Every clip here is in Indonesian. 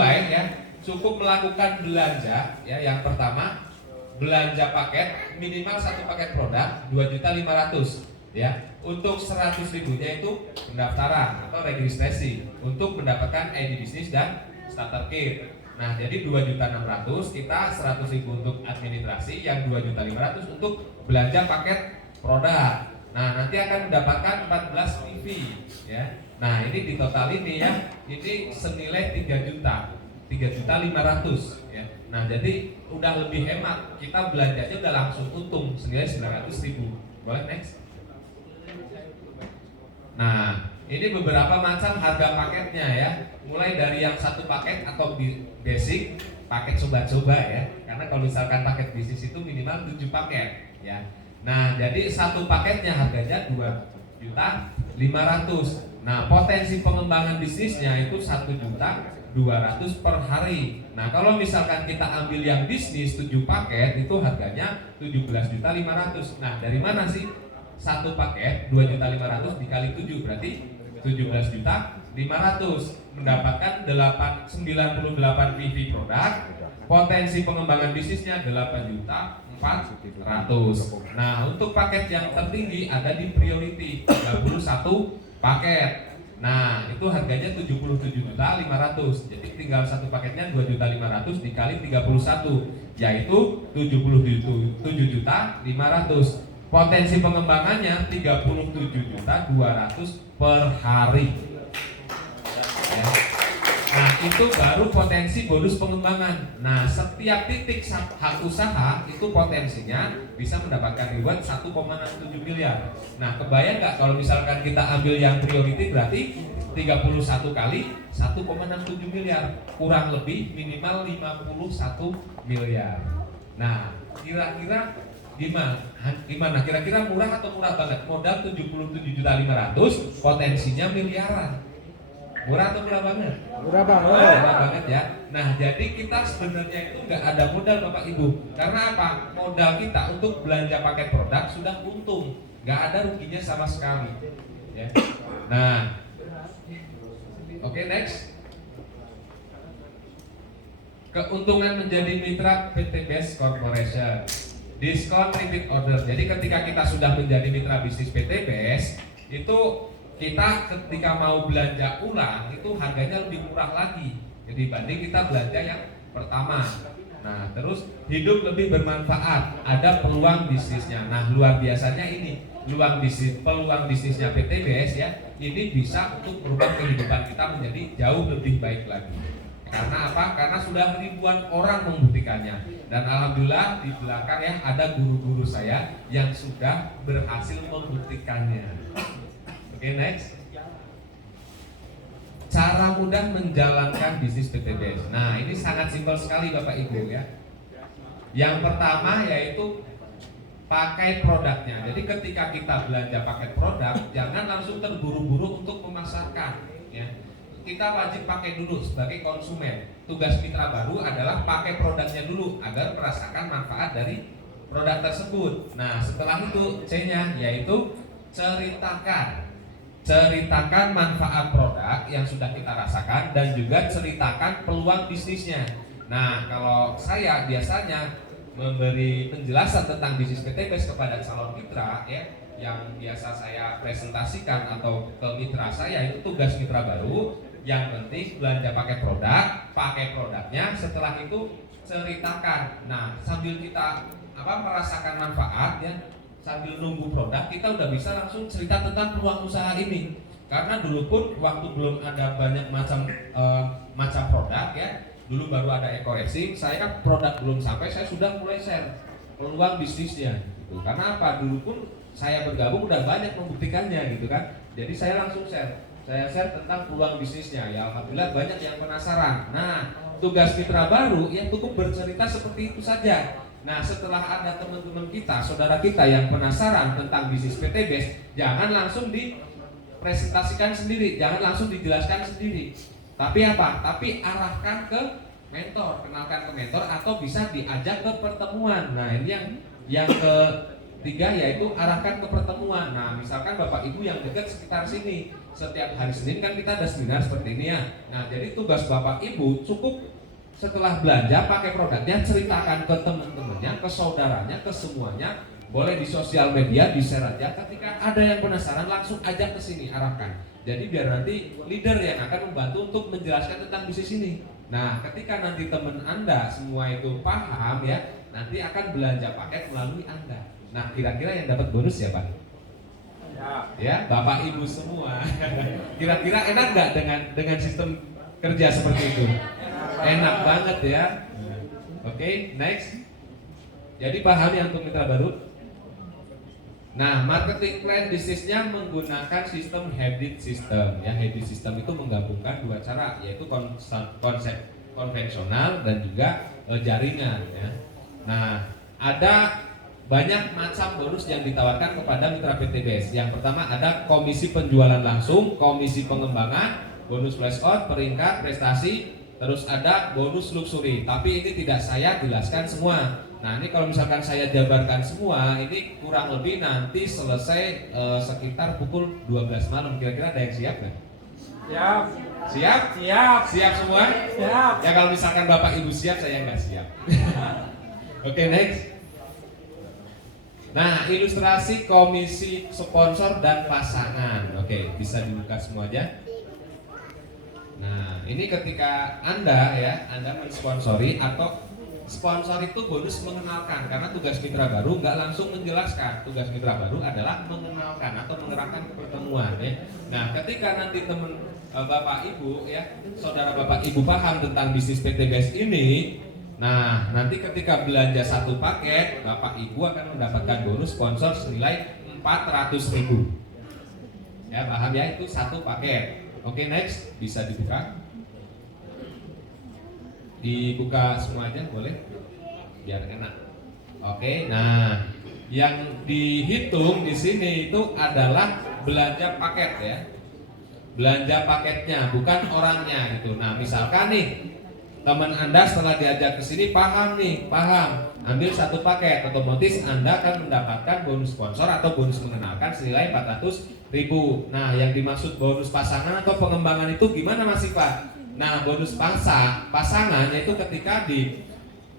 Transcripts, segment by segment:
Baik ya, cukup melakukan belanja ya. Yang pertama, belanja paket minimal satu paket produk 2.500.000 ya. Untuk 100.000-nya itu pendaftaran atau registrasi untuk mendapatkan ID bisnis dan starter kit. Nah, jadi 2.600.000, kita 100.000 untuk administrasi, yang 2.500.000 untuk belanja paket produk. Nah, nanti akan mendapatkan 14 PV ya. Nah, ini di total ini ya, ini senilai 3.500.000 ya. Nah, jadi udah lebih hemat. Kita belanjanya udah langsung untung senilai 900.000. Boleh next? Nah, ini beberapa macam harga paketnya ya. Mulai dari yang satu paket atau basic, paket coba-coba ya. Karena kalau misalkan paket bisnis itu minimal 7 paket ya. Nah, jadi satu paketnya harganya 2.500.000. Nah, potensi pengembangan bisnisnya itu 1.200.000 per hari. Nah, kalau misalkan kita ambil yang bisnis 7 paket itu harganya 17.500.000. Nah, dari mana sih? Satu paket 2.500.000 dikali 7 berarti 17.500.000, mendapatkan 98 PV produk. Potensi pengembangan bisnisnya 8.400.000. Nah, untuk paket yang tertinggi ada di priority 31 paket. Nah, itu harganya 77.500.000. Jadi tinggal satu paketnya 2.500.000 dikali 31, yaitu 77.500.000. Potensi pengembangannya 37.200.000 per hari. Ya. Nah, itu baru potensi bonus pengembangan. Nah, setiap titik hak usaha itu potensinya bisa mendapatkan reward 1,67 miliar. Nah, kebayang nggak kalau misalkan kita ambil yang priority, berarti 31 kali 1,67 miliar, kurang lebih minimal 51 miliar. Nah, kira-kira gimana? Kira-kira murah atau murah banget? Modal 77.500.000, potensinya miliaran. Murah atau murah banget? Murah banget. Murah banget ya. Nah, jadi kita sebenarnya itu nggak ada modal Bapak Ibu. Karena apa? Modal kita untuk belanja paket produk sudah untung, nggak ada ruginya sama sekali. Ya. Nah, oke, next. Keuntungan menjadi mitra PT Best Corporation. Diskon repeat order. Jadi ketika kita sudah menjadi mitra bisnis PT Best, itu kita ketika mau belanja ulang itu harganya lebih murah lagi. Jadi banding kita belanja yang pertama. Nah, terus hidup lebih bermanfaat, ada peluang bisnisnya. Nah, luar biasanya ini peluang bisnisnya PT BS ya, ini bisa untuk merubah kehidupan kita menjadi jauh lebih baik lagi. Karena apa? Karena sudah ribuan orang membuktikannya. Dan alhamdulillah di belakang ya ada guru-guru saya yang sudah berhasil membuktikannya. Oke, next. Cara mudah menjalankan bisnis PTBS. Nah, ini sangat simpel sekali Bapak Ibu ya. Yang pertama yaitu pakai produknya. Jadi ketika kita belanja paket produk, jangan langsung terburu-buru untuk memasarkan ya. Kita wajib pakai dulu sebagai konsumen. Tugas mitra baru adalah pakai produknya dulu agar merasakan manfaat dari produk tersebut. Nah, setelah itu C-nya yaitu ceritakan manfaat produk yang sudah kita rasakan dan juga ceritakan peluang bisnisnya. Nah, kalau saya biasanya memberi penjelasan tentang bisnis PTBS kepada calon mitra ya, yang biasa saya presentasikan atau ke mitra saya, itu tugas mitra baru. Yang penting belanja pakai produknya, setelah itu ceritakan. Nah, sambil kita merasakan manfaat ya, sambil nunggu produk, kita udah bisa langsung cerita tentang peluang usaha ini. Karena dulu pun waktu belum ada banyak macam produk ya, dulu baru ada e-koreksi, saya kan produk belum sampai, saya sudah mulai share peluang bisnisnya gitu. Karena apa? Dulu pun saya bergabung udah banyak membuktikannya gitu kan. Jadi saya langsung share tentang peluang bisnisnya. Ya alhamdulillah banyak yang penasaran. Nah, tugas mitra baru yang cukup bercerita seperti itu saja. Nah, setelah ada teman-teman kita, saudara kita yang penasaran tentang bisnis PTBS, jangan langsung dipresentasikan sendiri, jangan langsung dijelaskan sendiri. Tapi apa? Tapi arahkan ke mentor, kenalkan ke mentor atau bisa diajak ke pertemuan. Nah, ini yang ketiga yaitu arahkan ke pertemuan. Nah, misalkan Bapak Ibu yang dekat sekitar sini, setiap hari Senin kan kita ada seminar seperti ini ya. Nah, jadi tugas Bapak Ibu cukup setelah belanja pakai produknya, ceritakan ke teman-temannya, ke saudaranya, ke semuanya. Boleh di sosial media, di share aja. Ketika ada yang penasaran langsung ajak ke sini, arahkan. Jadi biar nanti leader yang akan membantu untuk menjelaskan tentang bisnis ini. Nah, ketika nanti teman Anda semua itu paham ya, nanti akan belanja paket melalui Anda. Nah, kira-kira yang dapat bonus ya, Pak? Ya, Bapak Ibu semua. Kira-kira enak nggak dengan sistem kerja seperti itu? Enak banget ya. Oke, next. Jadi paham ya untuk mitra baru? Nah, marketing plan bisnisnya menggunakan sistem habit system. Ya, habit system itu menggabungkan dua cara, yaitu konsep konvensional dan juga jaringan. Ya. Nah, ada banyak macam bonus yang ditawarkan kepada mitra PTBS. Yang pertama ada komisi penjualan langsung, komisi pengembangan, bonus flash out, peringkat, prestasi, terus ada bonus luxury. Tapi ini tidak saya jelaskan semua. Nah, ini kalau misalkan saya jabarkan semua, ini kurang lebih nanti selesai sekitar pukul 12 malam. Kira-kira ada yang siap nggak? Siap. Siap? Siap. Siap semua? Siap. Ya kalau misalkan Bapak Ibu siap, saya nggak siap. Oke, next. Nah, ilustrasi komisi sponsor dan pasangan. Oke, bisa dibuka semua aja. Nah, ini ketika Anda mensponsori atau sponsor itu bonus mengenalkan, karena tugas mitra baru nggak langsung menjelaskan. Tugas mitra baru adalah mengenalkan atau mengerahkan pertemuan ya. Nah, ketika nanti teman Bapak Ibu ya, saudara Bapak Ibu paham tentang bisnis PTBS ini, nah, nanti ketika belanja satu paket, Bapak Ibu akan mendapatkan bonus sponsor senilai 400.000. Ya, paham ya, itu satu paket. Oke, next, bisa dibuka. Dibuka semua aja boleh? Biar enak. Oke, nah, yang dihitung di sini itu adalah belanja paket ya. Belanja paketnya, bukan orangnya gitu. Nah, misalkan nih teman Anda setelah diajak ke sini paham, ambil satu paket, otomatis Anda akan mendapatkan bonus sponsor atau bonus mengenalkan senilai 400.000. Nah, yang dimaksud bonus pasangan atau pengembangan itu gimana Mas Ivan? Nah, bonus pasangan yaitu ketika di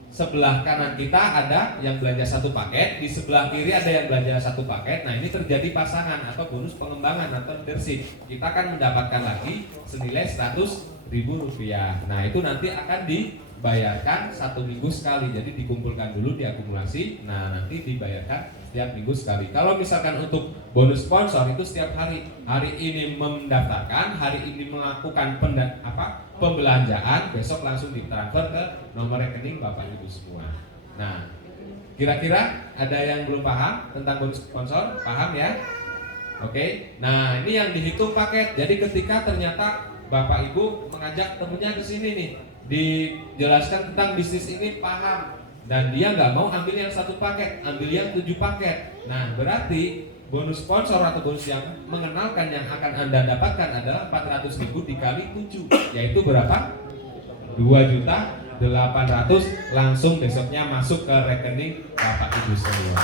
sebelah kanan kita ada yang belanja satu paket, di sebelah kiri ada yang belanja satu paket. Nah, ini terjadi pasangan atau bonus pengembangan atau leadership. Kita akan mendapatkan lagi senilai 100.000 rupiah. Nah, itu nanti akan dibayarkan 1 minggu sekali. Jadi dikumpulkan dulu, diakumulasi. Nah, nanti dibayarkan setiap minggu sekali. Kalau misalkan untuk bonus sponsor itu setiap hari. Hari ini mendaftarkan, hari ini melakukan pembelanjaan, besok langsung ditransfer ke nomor rekening Bapak Ibu semua. Nah, kira-kira ada yang belum paham tentang bonus sponsor? Paham ya? Oke. Nah, ini yang dihitung paket. Jadi ketika ternyata Bapak Ibu mengajak temunya ke sini nih, dijelaskan tentang bisnis ini paham, dan dia nggak mau ambil yang satu paket, ambil yang 7 paket. Nah, berarti bonus sponsor atau bonus yang mengenalkan yang akan Anda dapatkan adalah 400.000 dikali 7, yaitu berapa? 2.800.000 langsung besoknya masuk ke rekening Bapak Ibu semua.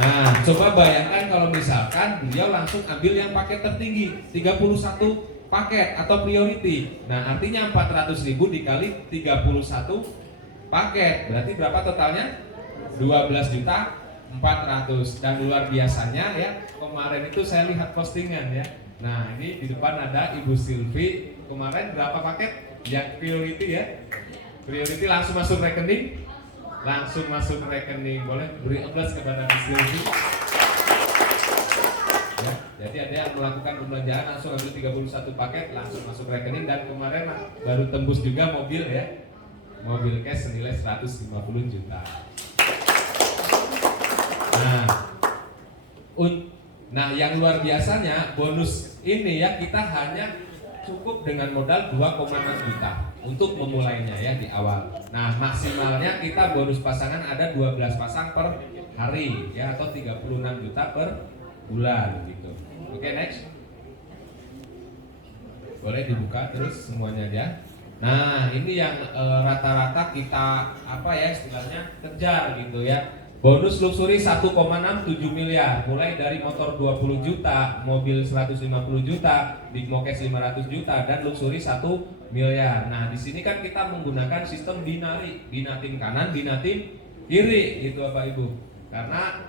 Nah, coba bayangkan kalau misalkan beliau langsung ambil yang paket tertinggi 31 paket atau priority. Nah, artinya 400.000 dikali 31 paket, berarti berapa totalnya? 12.400.000. Dan luar biasanya ya, kemarin itu saya lihat postingan ya. Nah, ini di depan ada Ibu Silvi. Kemarin berapa paket? Yang priority ya. Priority langsung masuk rekening. Langsung masuk rekening. Boleh beri aplaus kepada Ibu Silvi. Ya, jadi ada yang melakukan pembelanjaan langsung ambil 31 paket langsung masuk rekening, dan kemarin baru tembus juga mobil ya. Mobil cash senilai 150 juta. Nah, yang luar biasanya bonus ini ya, kita hanya cukup dengan modal 2,6 juta untuk memulainya ya di awal. Nah, maksimalnya kita bonus pasangan ada 12 pasang per hari ya, atau 36 juta per bulan gitu. Oke, next. Boleh dibuka terus semuanya ya. Nah, ini yang rata-rata kita istilahnya kejar gitu ya. Bonus luxury 1,67 miliar, mulai dari motor 20 juta, mobil 150 juta, big mokes 500 juta, dan luxury 1 miliar. Nah, di sini kan kita menggunakan sistem binari, binatim kanan, binatim kiri, itu Bapak Ibu. Karena,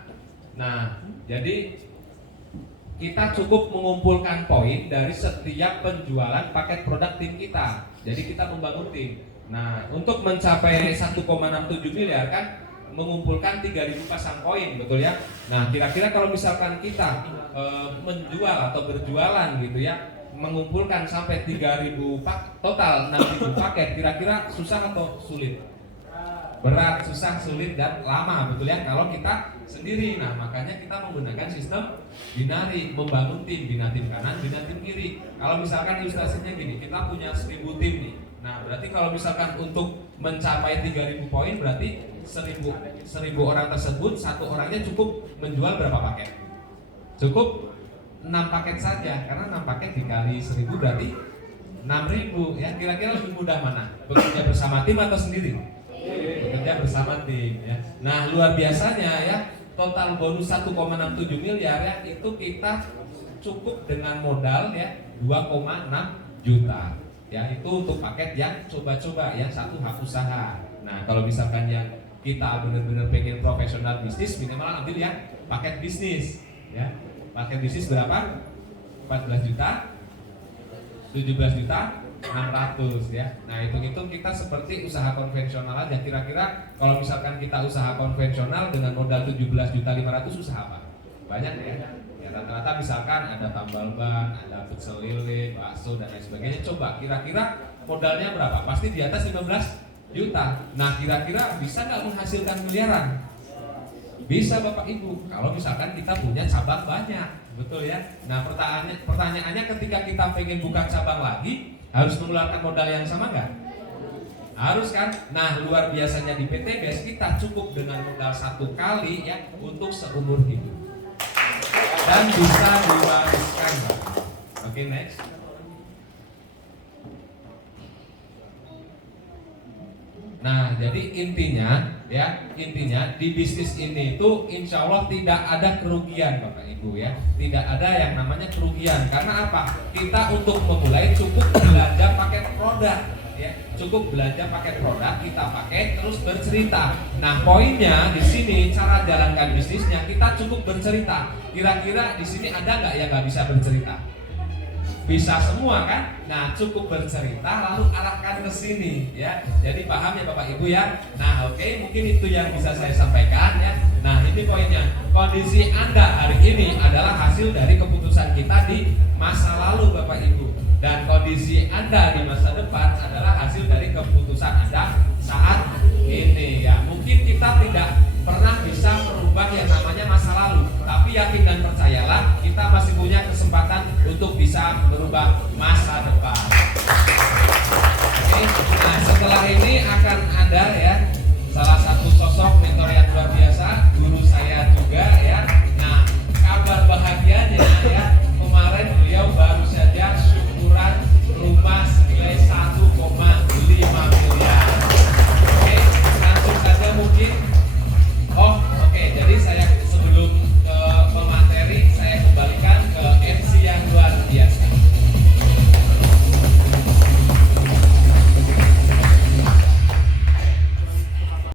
nah, jadi kita cukup mengumpulkan poin dari setiap penjualan paket produk tim kita. Jadi kita membangun tim. Nah, untuk mencapai 1,67 miliar kan mengumpulkan 3.000 pasang koin, betul ya. Nah, kira-kira kalau misalkan kita menjual atau berjualan gitu ya, mengumpulkan sampai 3.000 total 6.000 paket, kira-kira susah atau sulit? Berat, susah, sulit, dan lama, betul ya, kalau kita sendiri. Nah, makanya kita menggunakan sistem binari, membangun tim, binatim kanan, binatim kiri. Kalau misalkan ilustrasinya gini, kita punya 1.000 tim nih. Nah, berarti kalau misalkan untuk mencapai 3.000 poin, berarti 1.000 orang tersebut, satu orangnya cukup menjual berapa paket? Cukup 6 paket saja, karena 6 paket dikali 1.000 berarti 6.000 ya. Kira-kira lebih mudah mana? Bekerja bersama tim atau sendiri? Bekerja bersama tim ya. Nah, luar biasanya ya, total bonus 1,67 miliar ya, itu kita cukup dengan modal ya 2,6 juta. Ya, itu untuk paket yang coba-coba ya, satu hak usaha. Nah, kalau misalkan yang kita benar-benar pengen profesional bisnis, minimal ambil yang paket bisnis ya. Paket bisnis berapa? 14 juta, 17 juta, 600 ya. Nah, hitung-hitung kita seperti usaha konvensional aja. Kira-kira kalau misalkan kita usaha konvensional dengan modal 17 juta 500, usaha apa? Banyak ya. Ya, rata-rata misalkan ada tambal ban, ada pecel lele, bakso, dan lain sebagainya. Coba kira-kira modalnya berapa? Pasti di atas 15 juta. Nah, kira-kira bisa nggak menghasilkan miliaran? Bisa Bapak Ibu, kalau misalkan kita punya cabang banyak, betul ya. Nah, pertanyaannya ketika kita pengen buka cabang lagi, harus mengeluarkan modal yang sama nggak? Harus kan? Nah, luar biasanya di PTBS kita cukup dengan modal 1 kali ya untuk seumur hidup dan bisa diwariskan. Oke, next. Nah, jadi intinya di bisnis ini itu insya Allah tidak ada kerugian Bapak Ibu ya. Tidak ada yang namanya kerugian. Karena apa? Kita untuk memulai cukup belanja paket produk ya. Cukup belanja paket produk, kita pakai terus bercerita. Nah, poinnya di sini cara jalankan bisnisnya kita cukup bercerita. Kira-kira di sini ada nggak yang nggak bisa bercerita? Bisa semua kan? Nah, cukup bercerita lalu arahkan ke sini ya. Jadi paham ya Bapak Ibu ya. Nah, oke, mungkin itu yang bisa saya sampaikan ya. Nah, ini poinnya. Kondisi Anda hari ini adalah hasil dari keputusan kita di masa lalu Bapak Ibu. Dan kondisi Anda di masa depan adalah hasil dari keputusan Anda saat ini ya. Mungkin kita tidak pernah bisa merubah yang namanya masa lalu, tapi yakin dan percayalah kita masih punya kesempatan untuk bisa merubah masa depan. Oke, nah setelah ini akan ada ya